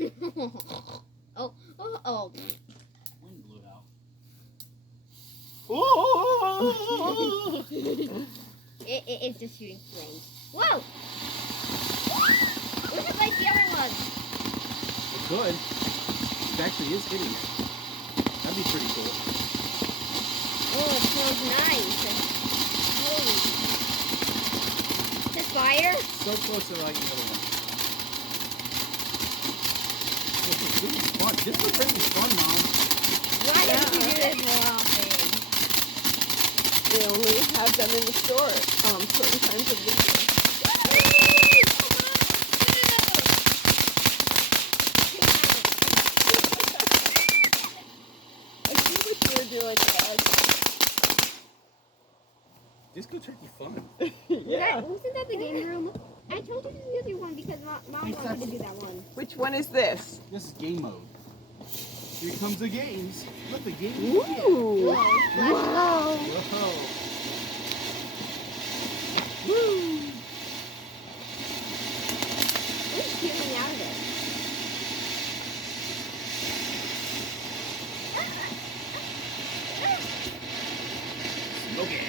Oh, oh, oh. Wind blew out. It's just shooting flames. Whoa! What if like the other one? It could. It actually is hitting it. That'd be pretty cool. Oh, it smells nice. Holy. Is fire? So close to like the other one. This is fun. This is pretty fun, Mom. Why don't you do this more often? They only have them in the store certain times of the year. I see what you're doing, Dad. Disco Turkey fun. Yeah. Wasn't that the game room? I told you to do the other one because Mom wanted to do that one. Which one is this? This is game mode. Here comes the games. Look, the game. Ooh. Wow. Wow. Whoa. Woo. Who's shooting out of it? Smoke it.